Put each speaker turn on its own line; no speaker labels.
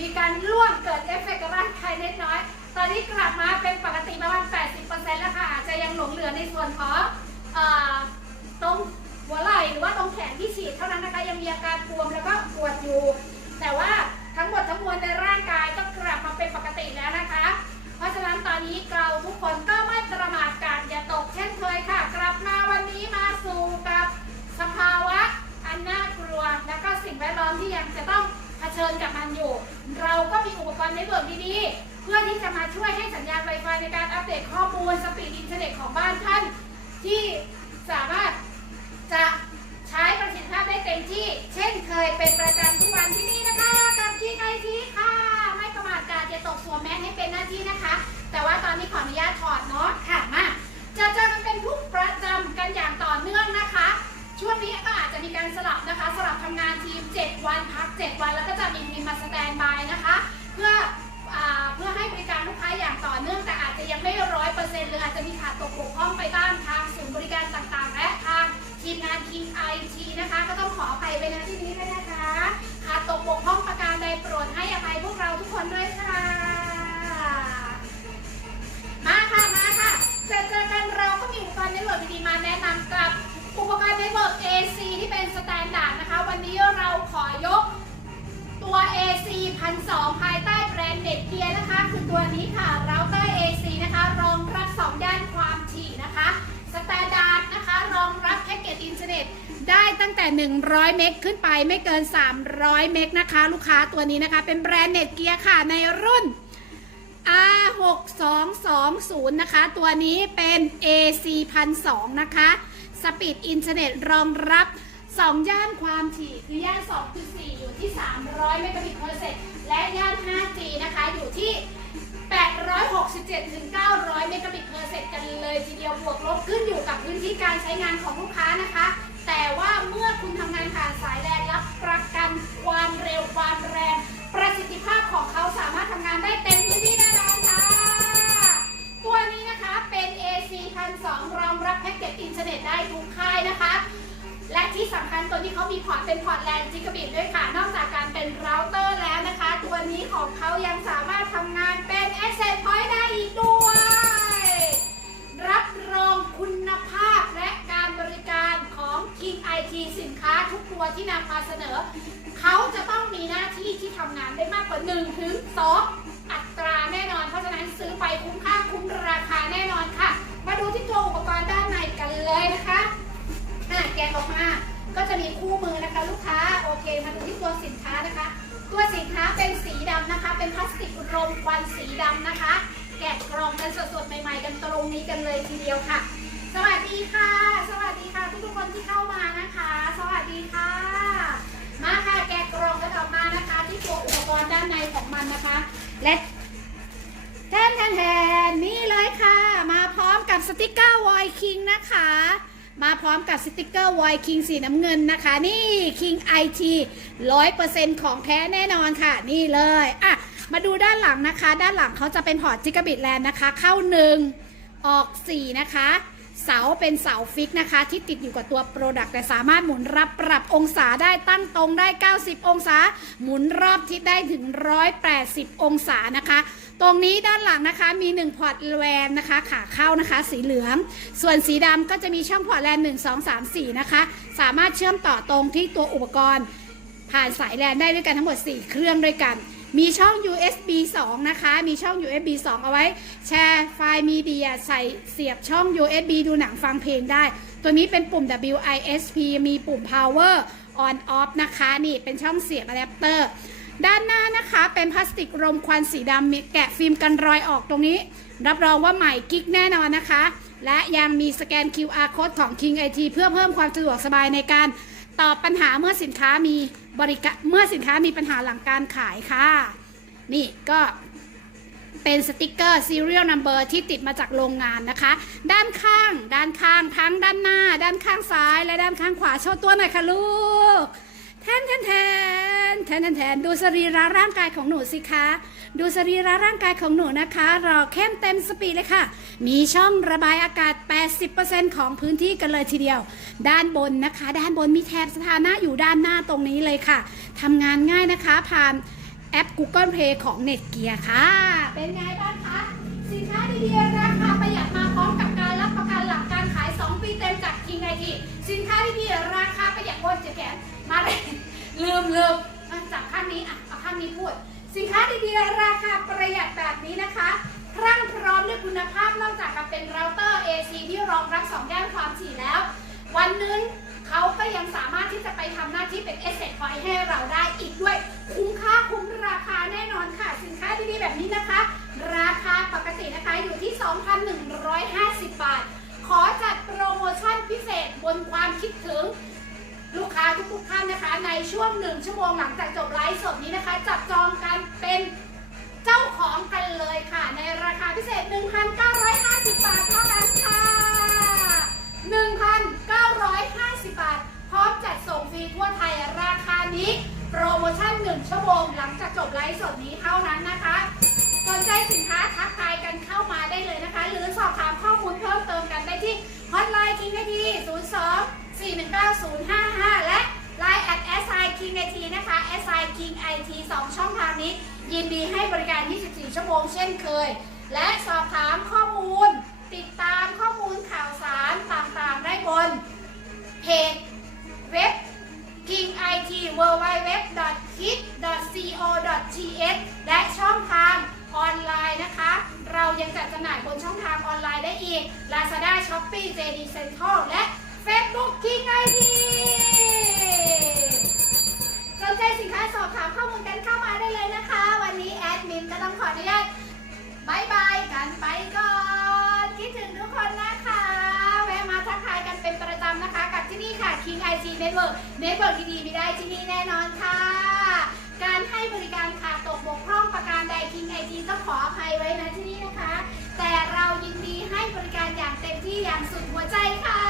มีการร่วงเกิดเอฟเฟกต์กับร่างกายเล็กน้อย ตอนนี้กลับมาเป็นปกติประมาณ 80%แล้วค่ะ อาจจะยังหลงเหลือในส่วนของอตรงหัวไหล่หรือว่าตรงแขนที่ฉีดเท่านั้นนะคะยังมีอาการบวมแล้วก็ปวดอยู่ แต่ว่าทั้งหมดทั้งมวลในร่างกายก็กลับมาเป็นปกติแล้วนะคะ เพราะฉะนั้นตอนนี้เราทุกคนก็ไม่ประมาทการอย่าตกเช่นเคยค่ะ กลับมาวันนี้มาสู่กับสภาวะอันน่ากลัว และก็สิ่งแวดล้อมที่ยังจะต้อง ชิญกับมันอยู่ เราก็มีอุปกรณ์ในเบิร์กดีๆ เพื่อที่จะมาช่วยให้สัญญาณ Wi-Fi ในการอัปเดตข้อมูลสปีดอินเทอร์เน็ตของบ้านท่าน ที่สามารถจะใช้ประสิทธิภาพได้เต็มที่ เช่นเคยเป็นประจำ การสลับนะคะ สลับทำงานทีม 7 วันพัก 7 วัน แล้วก็จะมีทีมมาสแตนบายนะคะ เพื่ออเพื่อให้บริการลูกค้าอย่างต่อเนื่องแต่อาจจะยังไม่ร้อยเปอร์เซ็นต์หรืออาจจะมีขาดตกบกพร่องไปบ้างทางศูนย์บริการต่างๆ และทางทีมงาน King IT นะคะ ก็ต้องขออภัยไปณที่นี้ด้วยนะคะขาดตกบกพร่องประการใดโปรดให้อภัยพวกเราทุกคนด้วยค่ะ AC 1,200ภายใต้แบรนด์เด็ดเกียร์นะคะ คือตัวนี้ค่ะเราเตอร์ AC นะคะ รองรับ2ย่านความถี่นะคะสแตนดาร์ดนะคะ รองรับแพ็กเกจอินเทอร์เน็ตได้ตั้งแต่ 100 เมกขึ้นไปไม่เกิน 300 เมกนะคะ ลูกค้าตัวนี้นะคะ เป็นแบรนด์เน็ตเกียร์ค่ะในรุ่น R6220 นะคะ ตัวนี้เป็น AC 1,200นะคะ สปีดอินเทอร์เน็ตรองรับ 2ย่านความถี่คือย่าน 2.4 อยู่ที่ 300 เมกะบิตเพอร์เซกและย่าน 5G นะคะอยู่ที่ 867 ถึง 900 เมกะบิตเพอร์เซกกันเลยทีเดียวบวกลบขึ้นอยู่กับพื้นที่การใช้งานของลูกค้านะคะ แต่ว่าเมื่อคุณทำงานผ่านสายแลนรับประกันความเร็วความแรง ประสิทธิภาพของเขาสามารถทำงานได้เต็ม เขามีพอตเป็นพอร์ตแลนจิกะบิตด้วยค่ะ นอกจากการเป็นเราเตอร์แล้วนะคะ ตัวนี้ของเขายังสามารถทำงานเป็น Access Point ได้อีกด้วย รับรองคุณภาพและการบริการของ King IT สินค้าทุกตัวที่นำมาเสนอ เขาจะต้องมีหน้าที่ที่ทำงานได้มากกว่า1ถึง2อัตราแน่นอน เพราะฉะนั้นซื้อไปคุ้มค่าคุ้มราคาแน่นอนค่ะ มาดูที่ตัวอุปกรณ์ด้านในกันเลยนะคะแกะออกมา ก็จะมีคู่มือนะคะลูกค้าโอเคมาดูที่ตัวสินค้านะคะ ตัวสินค้าเป็นสีดำนะคะ เป็นพลาสติกรมควันสีดำนะคะ แกะกล่องกันสดๆใหม่ ๆ กันตรงนี้กันเลยทีเดียวค่ะ สวัสดีค่ะ สวัสดีค่ะทุกๆคนที่เข้ามานะคะ สวัสดีค่ะ มาค่ะแกะกล่องกันออกมานะคะ ที่ตัวอุปกรณ์ด้านในของมันนะคะ และแทนแทนแทนนี่เลยค่ะ มาพร้อมกับสติกเกอร์วอยคิงนะคะ มาพร้อมกับสติกเกอร์วอยคิงสีน้ำเงินนะคะ นี่ King IT 100%ของแท้แน่นอนค่ะ นี่เลยอะมาดูด้านหลังนะคะ ด้านหลังเขาจะเป็นพอร์ตจิก a บิตแลนด์นะคะ เข้า1ออก4นะคะ เสาเป็นเสาฟิกนะคะ ที่ติดอยู่กับตัวโปรดักต์แต่สามารถหมุนรับปรับองศาได้ตั้งตรงได้ 90 องศา หมุนรอบทิศได้ถึง 180 องศานะคะ ตรงนี้ด้านหลังนะคะมี 1 พอร์ตแลนนะคะ ขาเข้านะคะสีเหลือง ส่วนสีดำก็จะมีช่องพอร์ตแลน 1 2 3 4 นะคะ สามารถเชื่อมต่อตรงที่ตัวอุปกรณ์ ผ่านสายแลนได้ด้วยกันทั้งหมด 4 เครื่องด้วยกัน มีช่อง USB 2 นะคะ มีช่อง USB 2 เอาไว้ แชร์ไฟล์มีเดียใส่เสียบช่อง USB ดูหนังฟังเพลงได้ ตัวนี้เป็นปุ่ม WISP มีปุ่ม power on off นะคะ นี่เป็นช่องเสียบอะแดปเตอร์ด้านหน้านะคะเป็นพลาสติกรมควันสีดำแกะฟิล์มกันรอยออกตรงนี้ รับรองว่าใหม่กิ๊กแน่นอนนะคะ และยังมีสแกน QR code ของ King IT เพื่อเพิ่มความสะดวกสบายในการ ตอบปัญหาเมื่อสินค้ามีบริการเมื่อสินค้ามีปัญหาหลังการขายค่ะ นี่ก็เป็นสติกเกอร์ serial number ที่ติดมาจากโรงงานนะคะ ด้านข้าง ด้านข้างทั้งด้านหน้า ด้านข้างซ้าย และด้านข้างขวาโชว์ตัวหน่อยค่ะลูก แทนแทนแทนแทนแทนแทนดูสรีระร่างกายของหนูสิคะ ดูสรีระร่างกายของหนูนะคะรอเข้มเต็มสปีดเลยค่ะ มีช่องระบายอากาศ 80%ของพื้นที่กันเลยทีเดียว ด้านบนนะคะ ด้านบนมีแถบสถานะอยู่ด้านหน้าตรงนี้เลยค่ะทำงานง่ายนะคะผ่านแอป Google Play ของ Netgear ค่ะ เป็นไงบ้างคะ สินค้าดีๆราคา ลืมลืมอะจากข้างนี้อะเอาข้างนี้พูด สินค้าดีๆ ราคาประหยัดแบบนี้นะคะพรั่งพร้อมด้วยคุณภาพนอกจากจะเป็นเราเตอร์ AC ที่รองรับ2ย่านความถี่แล้ว วันนึงเขาก็ยังสามารถที่จะไปทำหน้าที่เป็น Asset Point ให้เราได้อีกด้วย คุ้มค่าคุ้มราคาแน่นอนค่ะ สินค้าดีๆแบบนี้นะคะ ราคาปกตินะคะอยู่ที่ 2,150 บาท ขอจัดโปรโมชั่นพิเศษบนความคิด ทุกๆท่านนะคะ ในช่วงหนึ่งชั่วโมงหลังจากจบไลฟ์สดนี้นะคะ จับจองกันเป็นเจ้าของกันเลยค่ะ ในราคาพิเศษ 1,950 บาทเท่านั้นค่ะ 1,950 บาท พร้อมจัดส่งฟรีทั่วไทยราคานี้ โปรโมชั่น 1 ชั่วโมงหลังจากจบไลฟ์สดนี้เท่านั้นนะคะสนใจสินค้าทักทายกันเข้ามาได้เลยนะคะ หรือสอบถามข้อมูลเพิ่มเติมกันได้ที่ฮอตไลน์คิงไอที02 419 055 และ Line at s i king it นะคะ s i king it 2ช่องทางนี้ ยินดีให้บริการ 24 ชั่วโมงเช่นเคย และสอบถามข้อมูล ติดตามข้อมูลข่าวสารต่างๆ ได้บนเพจเว็บ King IT w w w k i d co th และช่องทางออนไลน์นะคะ เรายังจัดจำหน่ายบนช่องทางออนไลน์ได้อีก Lazada, Shopee, JD Central และ Facebook King IT อบถามข้อมูลกันเข้ามาได้เลยนะคะ วันนี้แอดมินก็ต้องขออนุญาตบายบายกันไปก่อน คิดถึงทุกคนนะคะ แวะมาทักทายกันเป็นประจำนะคะ กับที่นี่ค่ะ King IT Network Network ดีๆไม่ได้ที่นี่แน่นอนค่ะ การให้บริการขาดตกบกพร่องประการใด King IT ต้องขออภัยไว้นะที่นี่นะคะ แต่เรายินดีให้บริการอย่างเต็มที่อย่างสุดหัวใจค่ะ